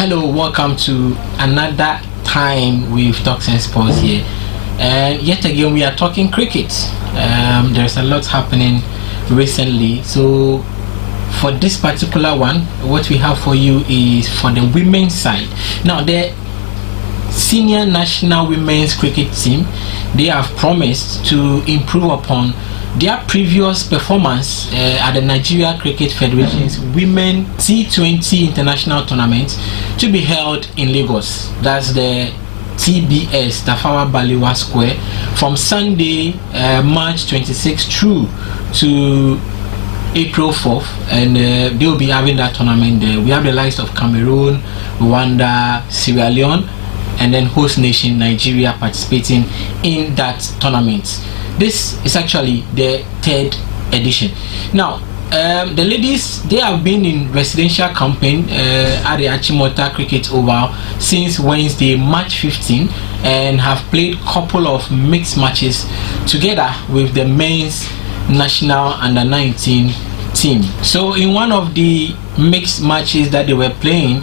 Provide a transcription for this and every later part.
Hello, welcome to another time with Talks and Sports here, and yet again we are talking cricket. There's a lot happening recently, so for this particular one, what we have for you is for the women's side. Now, the senior national women's cricket team, they have promised to improve upon their previous performance at the Nigeria Cricket Federation's Women T20 International Tournament to be held in Lagos. That's the TBS, Tafawa Balewa Square, from Sunday, March 26th through to April 4th, and they will be having that tournament there. We have the likes of Cameroon, Rwanda, Sierra Leone, and then host nation Nigeria participating in that tournament. This is actually the third edition. Now, the ladies, they have been in residential campaign at the Achimota Cricket Oval since Wednesday, March 15, and have played a couple of mixed matches together with the men's national under-19 team. So in one of the mixed matches that they were playing,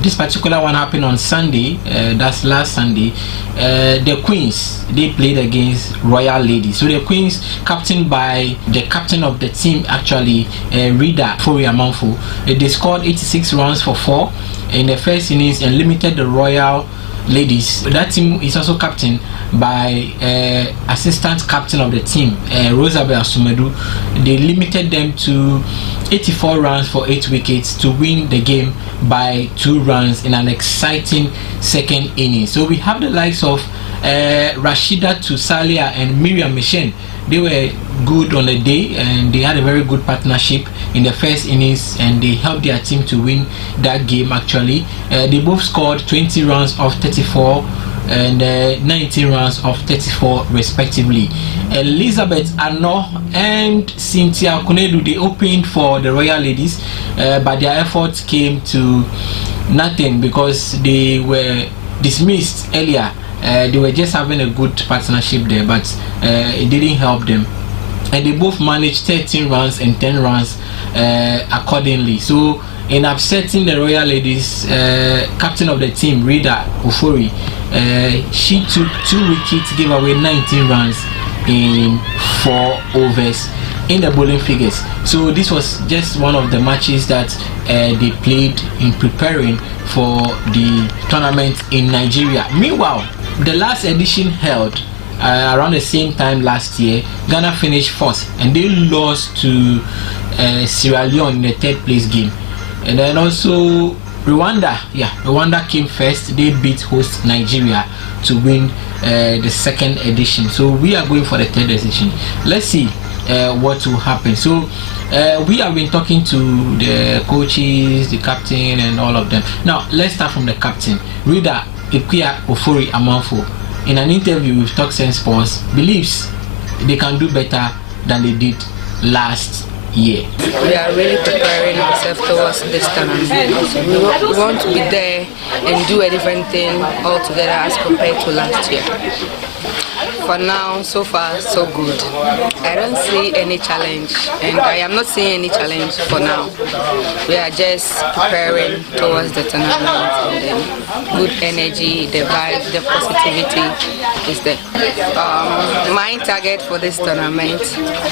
this particular one happened on Sunday, that's last Sunday. The Queens, they played against Royal Ladies. So the Queens, captained by the captain of the team, actually Rida Foriamanfo, they scored 86 runs for 4 in the first innings and limited the Royal Ladies. That team is also captained by assistant captain of the team, Rosabel Sumedu. They limited them to 84 runs for 8 wickets to win the game by 2 runs in an exciting second inning. So we have the likes of Rashida Tusalia and Miriam Michen. They were good on the day and they had a very good partnership in the first innings, and they helped their team to win that game. Actually, they both scored 20 runs of 34 and 19 runs of 34 respectively. Elizabeth Ano and Cynthia Kunedu, they opened for the Royal Ladies, but their efforts came to nothing because they were dismissed earlier. They were just having a good partnership there, but it didn't help them, and they both managed 13 runs and 10 runs accordingly. So in upsetting the Royal Ladies, captain of the team Rida Ofori, she took 2 wickets, gave away 19 runs in 4 overs in the bowling figures. So this was just one of the matches that they played in preparing for the tournament in Nigeria. Meanwhile, the last edition held around the same time last year, Ghana finished 4th and they lost to Sierra Leone in the 3rd place game. And then also Rwanda came first. They beat host Nigeria to win the 2nd edition. So we are going for the 3rd edition. Let's see what will happen. So we have been talking to the coaches, the captain, and all of them. Now let's start from the captain. Rida Ofori Amanfo, in an interview with Talks and Sports, believes they can do better than they did last year. We are really preparing ourselves towards this tournament. We want to be there and do a different thing altogether as compared to last year. For now, so far, so good. I don't see any challenge, and I am not seeing any challenge for now. We are just preparing towards the tournament, and then good energy, the vibe, the positivity is there. My target for this tournament,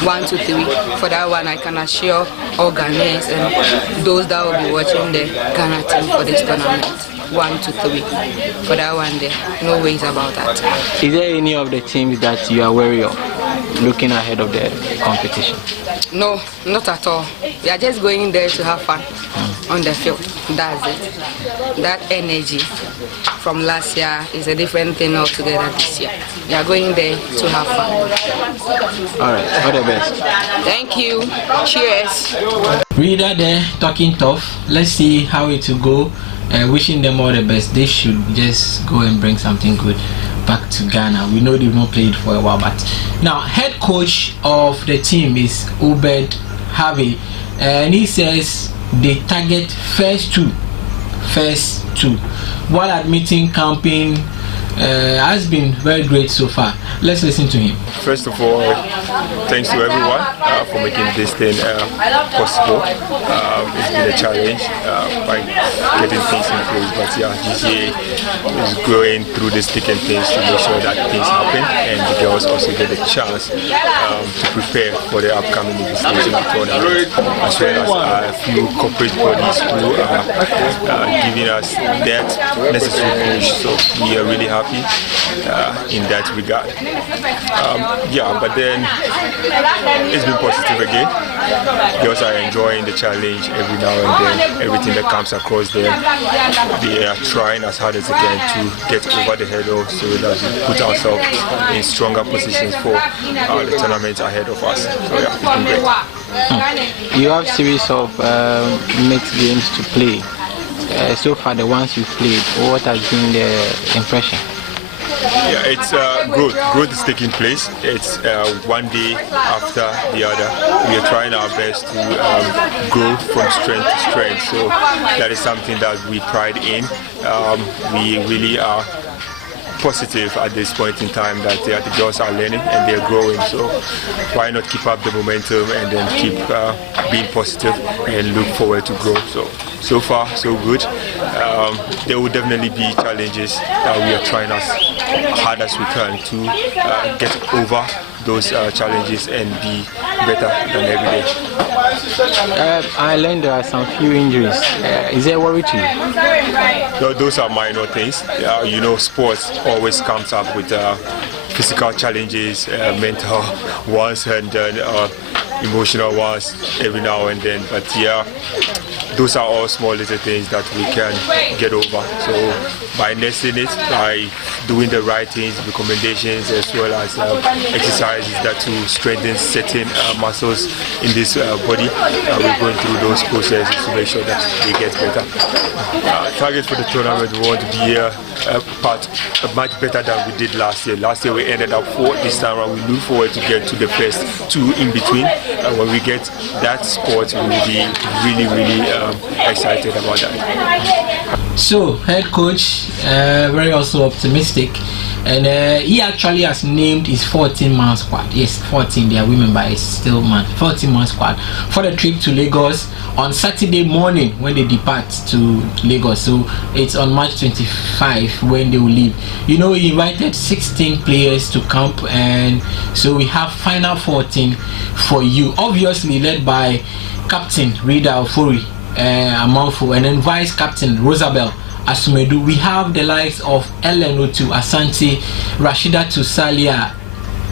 1, 2, 3. For that one, I can assure all Ghanaians and those that will be watching the Ghana team for this tournament. 1, 2, 3. For that one there, no ways about that. Is there any of the teams that you are wary of looking ahead of the competition? No, not at all. We are just going there to have fun on the field. That's it. That energy from last year is a different thing altogether this year. We are going there to have fun. All right, all the best. Thank you. Cheers. Reader there talking tough. Let's see how it will go. Wishing them all the best. They should just go and bring something good back to Ghana. We know they've not played for a while, but now head coach of the team is Obed Harvey, and he says they target first two, while admitting camping has been very great so far. Let's listen to him. First of all, thanks to everyone for making this thing possible. It's been a challenge by getting things in place, but yeah, GCA is going through this thick and things to make sure that things happen, and the girls also get a chance to prepare for the upcoming Invitational tournament, as well as a few corporate bodies who are giving us that necessary push. So we are really happy in that regard. Yeah, but then it's been positive again. Girls are enjoying the challenge every now and then. Everything that comes across them, they are trying as hard as they can to get over the hurdle so that we put ourselves in stronger positions for the tournament ahead of us. So yeah, it's been great. You have series of mixed games to play. So far, the ones you've played, what has been the impression? Yeah, it's growth is taking place. It's one day after the other. We are trying our best to grow from strength to strength. So that is something that we pride in. We really are positive at this point in time that the girls are learning and they're growing. So why not keep up the momentum and then keep being positive and look forward to growth. So far, so good. There will definitely be challenges that we are trying as hard as we can to get over those challenges and be better than every day. I learned there are some few injuries. Is there a worry to you? No, those are minor things. You know, sports always comes up with physical challenges, mental ones, and then emotional ones every now and then. But yeah, those are all small little things that we can get over. So by nursing it, by doing the right things, recommendations, as well as exercises that to strengthen certain muscles in this body, we're going through those processes to make sure that they get better. Target for the tournament, we want to be much better than we did last year. Last year we ended up 4th. This time around we look forward to get to the first 2 in between. And when we get that spot, we will be really excited about that. So, head coach, very also optimistic, and he actually has named his 14-man squad. Yes, 14, they are women, but it's still man. 14-man squad for the trip to Lagos on Saturday morning when they depart to Lagos. So it's on March 25 when they will leave. You know, he invited 16 players to camp, and so we have final 14 for you. Obviously led by Captain Rida Ofori Amanfo, and then Vice Captain Rosabel Asumedu. We have the likes of Ellen Otu Asante, Rashida Tusalia,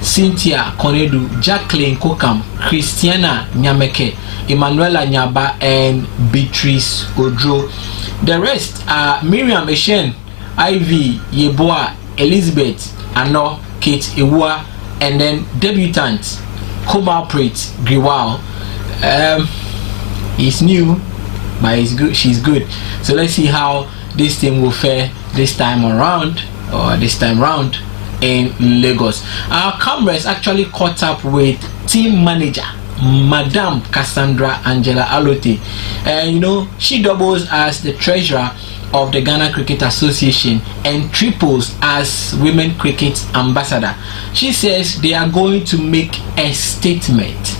Cynthia Konedu, Jacqueline Kokam, Christiana Nyameke, Emanuela Nyaba, and Beatrice Odro. The rest are Miriam Eshen, Ivy Yeboah, Elizabeth Ano, Kate Ewa, and then debutant Komal Prit Griwal. He's new, but he's good. She's good. So let's see how this team will fare this time around in Lagos. Our cameras actually caught up with team manager Madam Cassandra Angela Alote, and you know, she doubles as the treasurer of the Ghana Cricket Association and triples as women cricket ambassador. She says they are going to make a statement.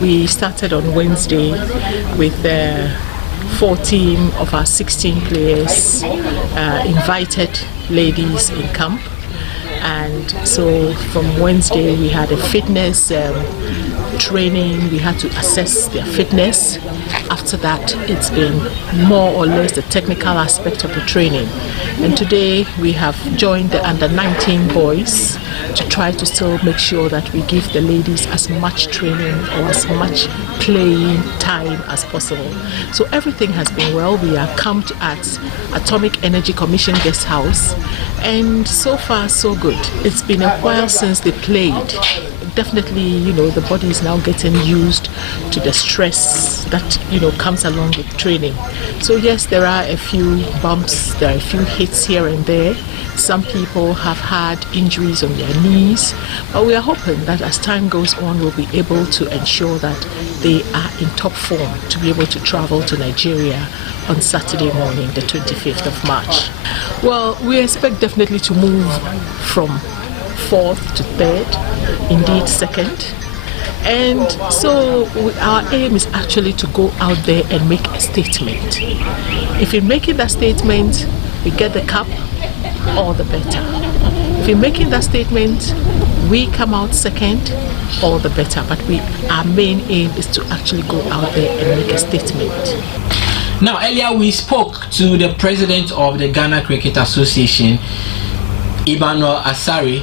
We started on Wednesday with 14 of our 16 players invited ladies in camp, and so from Wednesday we had a fitness training. We had to assess their fitness. After that, it's been more or less the technical aspect of the training, and today we have joined the under 19 boys to try to still make sure that we give the ladies as much training or as much playing time as possible. So everything has been well. We are camped at Atomic Energy Commission Guest House, and so far so good. It's been a while since they played definitely, you know, the body is now getting used to the stress that, you know, comes along with training. So yes, there are a few bumps, there are a few hits here and there. Some people have had injuries on their knees, but we are hoping that as time goes on, we'll be able to ensure that they are in top form to be able to travel to Nigeria on Saturday morning, the 25th of March. Well, we expect definitely to move from 4th to 3rd, indeed 2nd. And so our aim is actually to go out there and make a statement. If in making that statement we get the cup, all the better. If in making that statement we come out 2nd, all the better. But our main aim is to actually go out there and make a statement. Now, earlier we spoke to the president of the Ghana Cricket Association, Emmanuel Asari,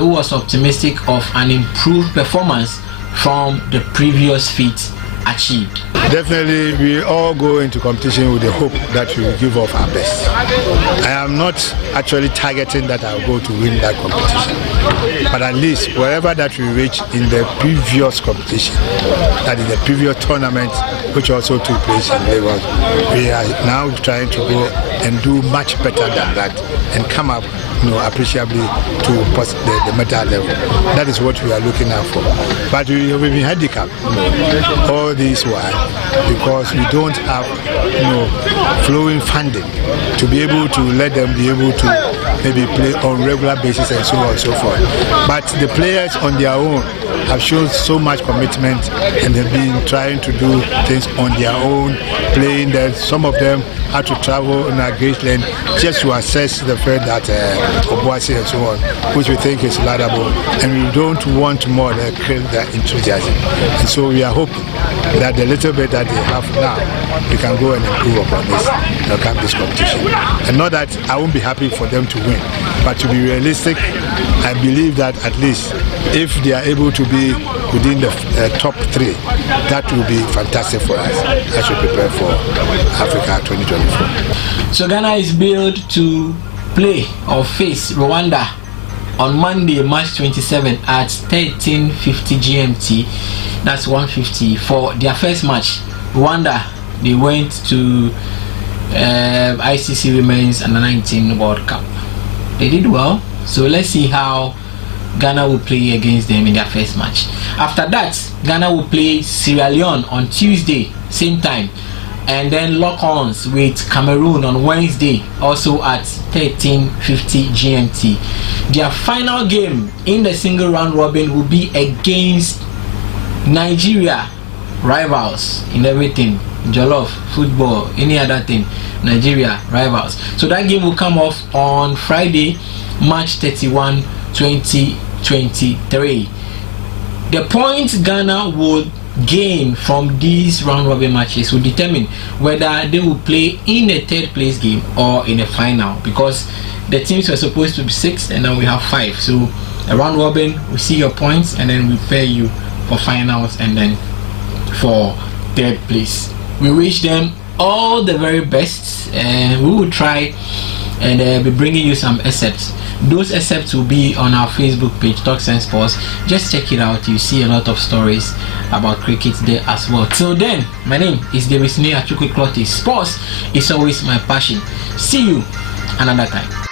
who was optimistic of an improved performance from the previous feat achieved. Definitely, we all go into competition with the hope that we will give off our best. I am not actually targeting that I'll go to win that competition, but at least wherever that we reach in the previous competition, that is the previous tournament, which also took place in Lagos, we are now trying to go and do much better than that and come up, you know, appreciably to the medal level. That is what we are looking out for. But we have been handicapped, you know, all this while, because we don't have, you know, flowing funding to be able to let them be able to maybe play on regular basis and so on and so forth. But the players on their own have shown so much commitment and have been trying to do things on their own, playing that some of them had to travel in a great length just to assess the fact that Obuasi and so on, which we think is laudable, and we don't want more than kill their enthusiasm. And so we are hoping that the little bit that they have now, we can go and improve upon this, this competition. And not that I won't be happy for them to win, but to be realistic, I believe that at least if they are able to be within the top 3, that will be fantastic for us as we prepare for Africa 2024. So Ghana is billed to play or face Rwanda on Monday, March 27 at 13:50 GMT. That's 1:50 for their first match. Rwanda, they went to ICC Women's Under-19 World Cup. They did well, so let's see how Ghana will play against them in their first match. After that, Ghana will play Sierra Leone on Tuesday, same time, and then lock-ons with Cameroon on Wednesday, also at 13:50 GMT. Their final game in the single round robin will be against Nigeria, rivals in everything, jollof, football, any other thing. Nigeria, rivals. So that game will come off on Friday, March 31, 2023. The points Ghana will gain from these round robin matches will determine whether they will play in a 3rd place game or in a final, because the teams were supposed to be 6 and now we have 5. So a round robin, we see your points and then we pair you for finals and then for 3rd place. We wish them all the very best, and we will try and be bringing you some excerpts. Those excerpts will be on our Facebook page, Talks and Sports. Just check it out. You see a lot of stories about cricket there as well. Till then, my name is David Snea Chukwu Clotti. Sports is always my passion. See you another time.